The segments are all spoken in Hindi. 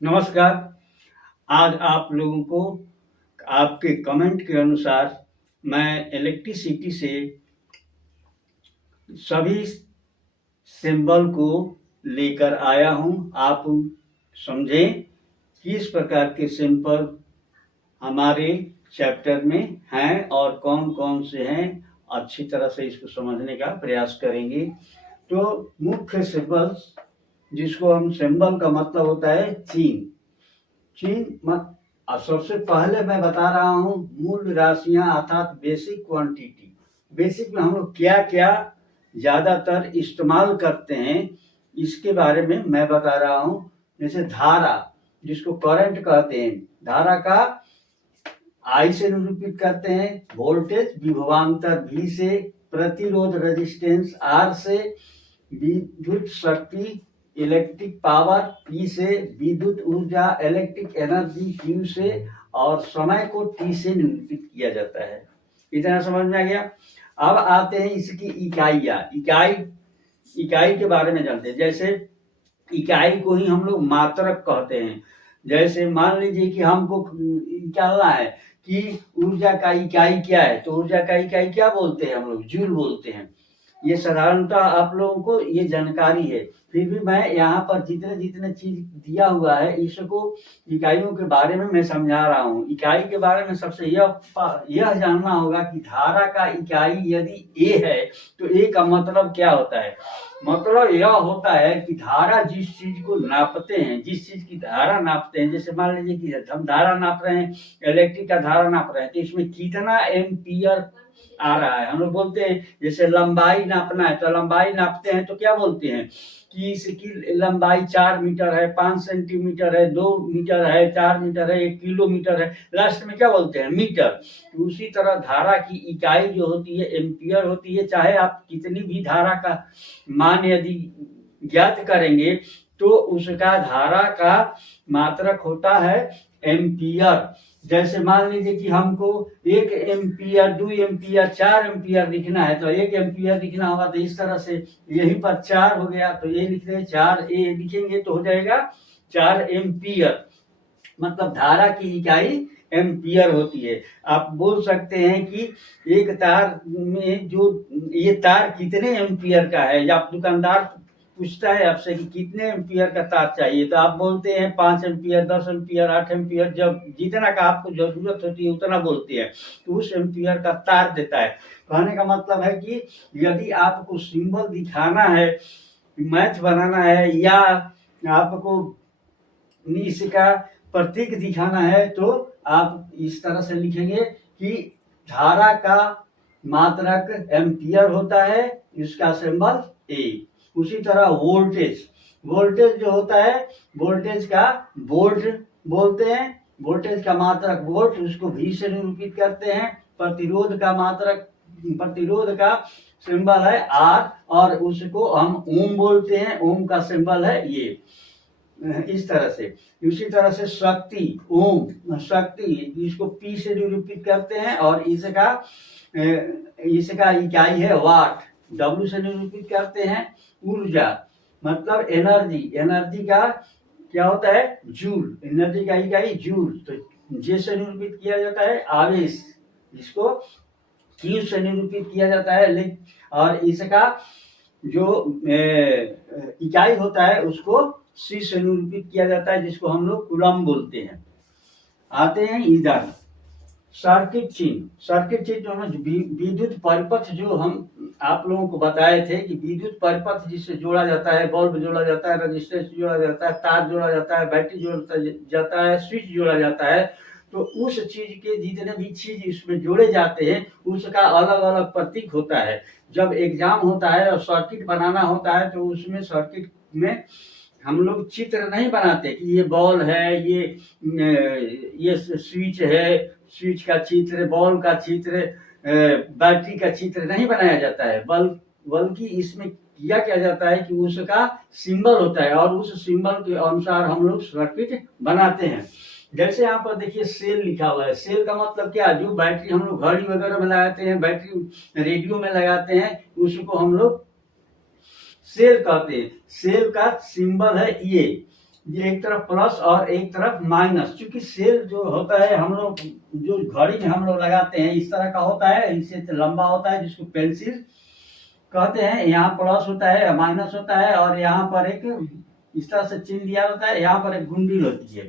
नमस्कार। आज आप लोगों को आपके कमेंट के अनुसार मैं इलेक्ट्रिसिटी से सभी सिंबल को लेकर आया हूँ। आप समझें किस प्रकार के सिंबल हमारे चैप्टर में हैं और कौन कौन से हैं। अच्छी तरह से इसको समझने का प्रयास करेंगे। तो मुख्य सिंबल, जिसको हम सिंबल का मतलब होता है चिन्ह। सबसे पहले मैं बता रहा हूँ मूल राशियां अर्थात बेसिक क्वांटिटी। बेसिक में हम लोग क्या क्या ज्यादातर इस्तेमाल करते हैं इसके बारे में मैं बता रहा हूँ। जैसे धारा, जिसको करंट कहते हैं, धारा का आई से निरूपित करते हैं, वोल्टेज विभवांतर V से, प्रतिरोध रेजिस्टेंस R से, विद्युत शक्ति इलेक्ट्रिक पावर P से, विद्युत ऊर्जा इलेक्ट्रिक एनर्जी Q से, और समय को T से निरूपित किया जाता है। इतना समझ में आ गया। अब आते हैं इसकी इकाइयां। इकाई के बारे में जानते हैं। जैसे इकाई को ही हम लोग मात्रक कहते हैं। जैसे मान लीजिए कि हमको निकालना है कि ऊर्जा का इकाई क्या है, तो ऊर्जा का इकाई क्या बोलते हैं हम लोग? जूल बोलते हैं। ये साधारणतः आप लोगों को ये जानकारी है, फिर भी मैं यहाँ पर जितने जितने चीज दिया हुआ है इसको इकाइयों के बारे में मैं समझा रहा हूँ। इकाई के बारे में सबसे यह जानना होगा कि धारा का इकाई यदि A है तो A का मतलब क्या होता है? मतलब यह होता है कि धारा जिस चीज को नापते हैं, जिस चीज की धारा नापते हैं, जैसे मान लीजिए कि हम धारा नाप रहे हैं, इलेक्ट्रिक का धारा नाप रहे हैं, तो इसमें कितना एम्पियर आ रहा है। हम लोग बोलते हैं जैसे लंबाई नापना है, तो लंबाई नापते हैं तो क्या बोलते हैं कि इसकी लंबाई 4 मीटर है, 5 सेंटीमीटर है, 2 मीटर है, 4 मीटर है, 1 किलोमीटर है, लास्ट में क्या बोलते हैं? मीटर। तो उसी तरह धारा की इकाई जो होती है एम्पियर होती है। चाहे आप कितनी भी धारा का मान यदि ज्ञात करेंगे तो उसका धारा का मात्रक होता है एम्पियर। जैसे मान लीजिए कि हमको 1 एम्पियर, 2 एम्पियर, 4 एम्पियर लिखना है, तो 1 एम्पियर लिखना होगा तो इस तरह से यहीं पर 4 हो गया, तो ये लिख रहे 4 ए लिखेंगे तो हो जाएगा 4 एम्पियर। मतलब धारा की इकाई एम्पियर होती है। आप बोल सकते हैं कि एक तार में जो ये तार कितने एम्पियर का है, या आप दुकानदार पूछता है आपसे कि कितने एम्पियर का तार चाहिए, तो आप बोलते हैं 5 एम्पियर, 10 एम्पियर, 8 एम्पियर, जब जितना का आपको जरूरत होती है उतना बोलते हैं, तो उस एम्पियर का तार देता है। कहने का मतलब है कि यदि आपको सिंबल दिखाना है, मैथ बनाना है, या आपको इसका प्रतीक दिखाना है, तो आप इस तरह से लिखेंगे कि धारा का मात्रक एम्पियर होता है, इसका सिंबल ए। उसी तरह वोल्टेज जो होता है, वोल्टेज का वोल्ट बोलते हैं, वोल्टेज का मात्रक वोल्ट, उसको V से निरूपित करते हैं। प्रतिरोध का सिंबल है R, और उसको हम ओम बोलते हैं, ओम का सिंबल है ये। इस तरह से। उसी तरह से शक्ति, इसको P से निरूपित करते हैं, और इसका इकाई है वाट, W से निरूपित करते हैं। ऊर्जा मतलब एनर्जी का क्या होता है? जूल। एनर्जी का इकाई जूल, तो J से निरूपित किया जाता है। आवेश, जिसको Q से निरूपित किया जाता है, और इसका जो इकाई होता है उसको C से निरूपित किया जाता है, जिसको हम लोग कूलम बोलते हैं। आते हैं इधर सर्किट चिन्ह में विद्युत परिपथ, जो हम आप लोगों को बताए थे कि विद्युत परिपथ जिससे जोड़ा जाता है, बल्ब जोड़ा जाता है, रजिस्टेंस जोड़ा जाता है, तार जोड़ा जाता है, बैटरी जोड़ा जाता है, स्विच जोड़ा जाता है, तो उस चीज के जितने भी चीज इसमें जोड़े जाते हैं उसका अलग अलग प्रतीक होता है। जब एग्जाम होता है और सर्किट बनाना होता है, तो उसमें सर्किट में हम लोग चित्र नहीं बनाते कि ये बॉल है, ये स्विच है, स्विच का चित्र, बॉल का चित्र, बैटरी का चित्र नहीं बनाया जाता है, बल्कि इसमें किया क्या जाता है कि उसका सिंबल होता है, और उस सिंबल के अनुसार हम लोग सर्किट बनाते हैं। जैसे यहाँ पर देखिए सेल लिखा हुआ है। सेल का मतलब क्या? जो बैटरी हम लोग घड़ी वगैरह में लगाते हैं, बैटरी रेडियो में लगाते हैं, उसको हम लोग सेल कहते हैं। सेल का सिंबल है ये। ये एक तरफ प्लस और एक तरफ माइनस। क्योंकि सेल जो होता है हम लोग जो घड़ी में हम लोग लगाते हैं इस तरह का होता है, इससे लंबा होता है, जिसको पेंसिल कहते हैं। यहाँ प्लस होता है, माइनस होता है, और यहाँ पर एक इस तरह से चिन्ह दिया होता है, यहाँ पर एक गुंडी होती है।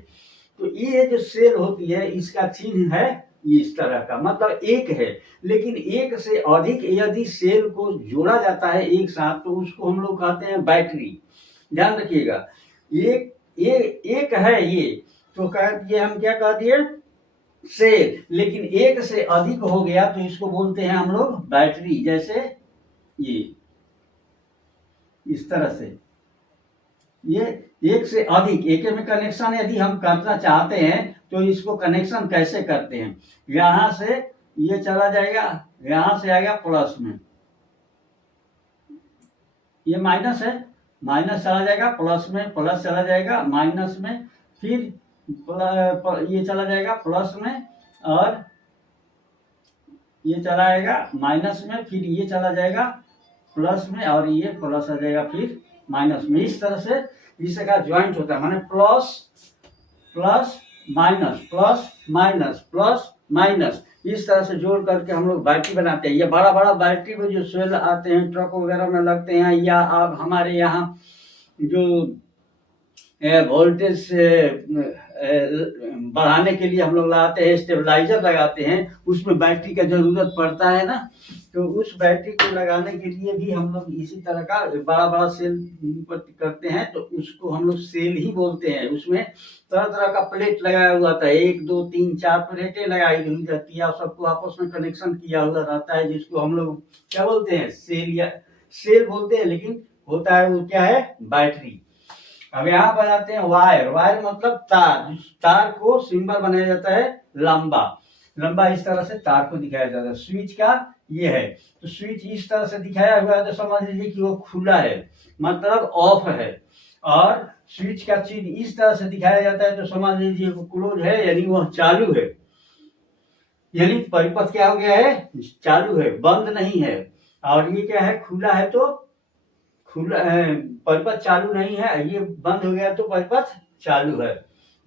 तो ये जो सेल होती है इसका चिन्ह है ये इस तरह का, मतलब एक है। लेकिन एक से अधिक यदि सेल को जोड़ा जाता है एक साथ तो उसको हम लोग कहते हैं बैटरी। ध्यान रखिएगा, एक है ये, तो ये हम क्या कह दिए, सेल। लेकिन एक से अधिक हो गया तो इसको बोलते हैं हम लोग बैटरी। जैसे ये इस तरह से, ये एक से अधिक, एक में कनेक्शन यदि हम करना चाहते हैं तो इसको कनेक्शन कैसे करते हैं, यहां से ये चला जाएगा, यहां से आएगा प्लस में, ये माइनस है, माइनस चला जाएगा प्लस में, प्लस चला जाएगा माइनस में, फिर ये चला जाएगा प्लस में, और ये चला आएगा माइनस में, फिर ये चला जाएगा प्लस में, और ये प्लस आ जाएगा फिर माइनस में। इस तरह से इसका ज्वाइंट होता है, माने plus plus minus, plus minus, plus minus, इस तरह से जोड़ करके हम लोग बैटरी बनाते हैं। ये बड़ा बड़ा बैटरी में जो सेल आते हैं ट्रक वगैरह में लगते हैं, या आप हमारे यहाँ जो वोल्टेज बढ़ाने के लिए हम लोग लगाते हैं, स्टेबलाइजर लगाते हैं, उसमें बैटरी का जरूरत पड़ता है ना। तो उस बैटरी को लगाने के लिए भी हम लोग इसी तरह का बड़ा बड़ा सेल करते हैं, तो उसको हम लोग सेल ही बोलते हैं। उसमें तरह तरह का प्लेट लगाया हुआ था, 1 2 3 4 प्लेटें लगाई हुई रहती है, और सबको आपस में कनेक्शन किया हुआ रहता है, जिसको हम लोग क्या बोलते हैं, सेल, या सेल बोलते हैं। लेकिन होता है वो क्या है, बैटरी। अब यहाँ पर आते हैं वायर। वायर मतलब तार, तार को सिंबल बनाया जाता है लंबा, लंबा इस तरह से तार को दिखाया जाता है। स्विच का ये है, तो स्विच इस तरह से दिखाया हुआ है तो समझ लीजिए कि वो खुला है, मतलब ऑफ है। और स्विच का चिन्ह इस तरह से दिखाया जाता है तो समझ लीजिए वो क्लोज है, यानी वह चालू है, यानी परिपथ क्या हो गया है, चालू है, बंद नहीं है। और ये क्या है, खुला है तो खुला, परिपथ चालू नहीं है, ये बंद हो गया तो परिपथ चालू है।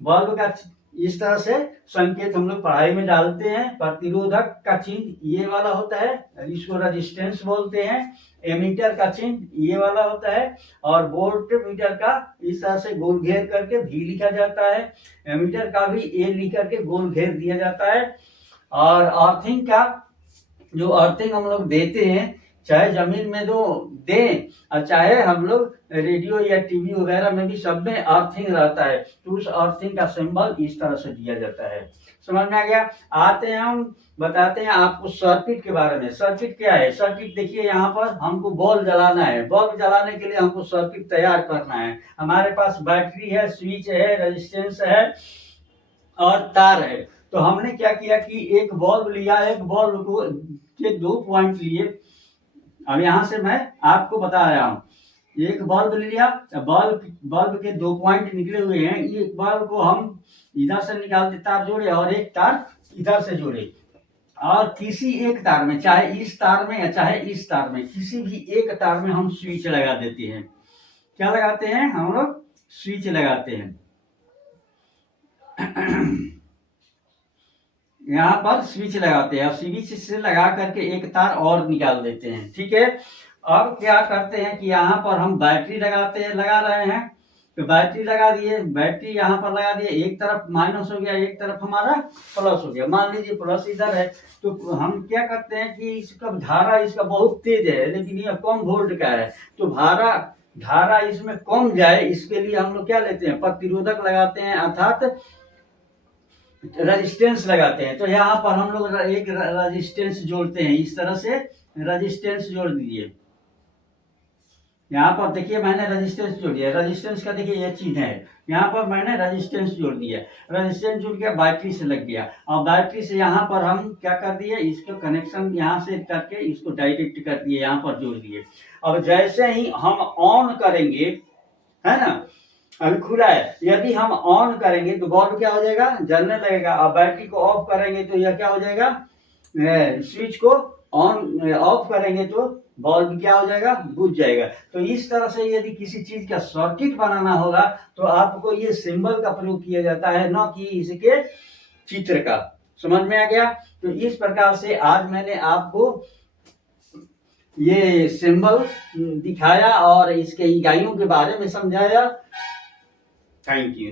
बल्ब का इस तरह से संकेत हम लोग पढ़ाई में डालते हैं। प्रतिरोधक का चिन्ह ये वाला होता है, इसको रेजिस्टेंस बोलते हैं। एमीटर का चिन्ह ये वाला होता है, और वोल्ट मीटर का इस तरह से गोल घेर करके भी लिखा जाता है। एमीटर का भी ए लिख करके गोल घेर दिया जाता है। और अर्थिंग का, जो अर्थिंग हम लोग देते हैं, चाहे जमीन में दो दें और चाहे हम लोग रेडियो या टीवी वगैरह में भी सब में अर्थिंग रहता है, तो उस अर्थिंग का सिंबल इस तरह से दिया जाता है। समझ में आ गया। आते हैं हम बताते हैं आपको सर्किट के बारे में। सर्किट क्या है, सर्किट देखिए, यहाँ पर हमको बल्ब जलाना है, बल्ब जलाने के लिए हमको सर्किट तैयार करना है। हमारे पास बैटरी है, स्विच है, रेजिस्टेंस है और तार है। तो हमने क्या किया कि एक बल्ब लिया, एक बल्ब को के 2 पॉइंट लिए। अब यहाँ से मैं आपको बता रहा हूँ, एक बल्ब लिया, बल्ब के 2 पॉइंट निकले हुए हैं, एक बल्ब को हम इधर से निकाल के तार जोड़े और एक तार इधर से जोड़े, और किसी एक तार में, चाहे इस तार में या चाहे इस तार में, किसी भी एक तार में हम स्विच लगा देते हैं। क्या लगाते हैं हम लोग, स्विच लगाते हैं। यहाँ पर स्विच लगाते हैं, और स्विच से लगा करके एक तार और निकाल देते हैं। ठीक है। अब क्या करते हैं कि यहाँ पर हम बैटरी लगाते हैं, लगा रहे हैं, तो बैटरी लगा दिए, बैटरी यहाँ पर लगा दिए, एक तरफ माइनस हो गया, एक तरफ हमारा प्लस हो गया। मान लीजिए प्लस इधर है, तो हम क्या करते हैं कि इसका धारा इसका बहुत तेज है, लेकिन यह कम वोल्ट का है, तो धारा इसमें कम जाए, इसके लिए हम लोग क्या लेते हैं, प्रतिरोधक लगाते हैं, अर्थात रेजिस्टेंस लगाते हैं। तो यहाँ पर हम लोग एक रेजिस्टेंस जोड़ते हैं, इस तरह से रेजिस्टेंस जोड़ दीजिए। यहाँ पर देखिए मैंने रेजिस्टेंस जोड़ दिया, रेजिस्टेंस का देखिए ये चिन्ह है, यहाँ पर मैंने रेजिस्टेंस जोड़ दिया, रेजिस्टेंस जुड़ गया, बैटरी से लग गया, और बैटरी से यहाँ पर हम क्या कर दिए, इसको कनेक्शन यहाँ से करके इसको डायरेक्ट कर दिए, यहाँ पर जोड़ दिए। अब जैसे ही हम ऑन करेंगे, है ना, अभी खुला है, यदि हम ऑन करेंगे तो बल्ब क्या हो जाएगा, जलने लगेगा, और बैटरी को ऑफ करेंगे तो यह क्या हो जाएगा, स्विच को ऑन ऑफ करेंगे तो बल्ब क्या हो जाएगा, बुझ जाएगा। तो इस तरह से यदि किसी चीज का सर्किट बनाना होगा तो आपको ये सिंबल का प्रयोग किया जाता है, न कि इसके चित्र का। समझ में आ गया? तो इस प्रकार से आज मैंने आपको ये सिंबल दिखाया और इसके इकाइयों के बारे में समझाया। Thank you.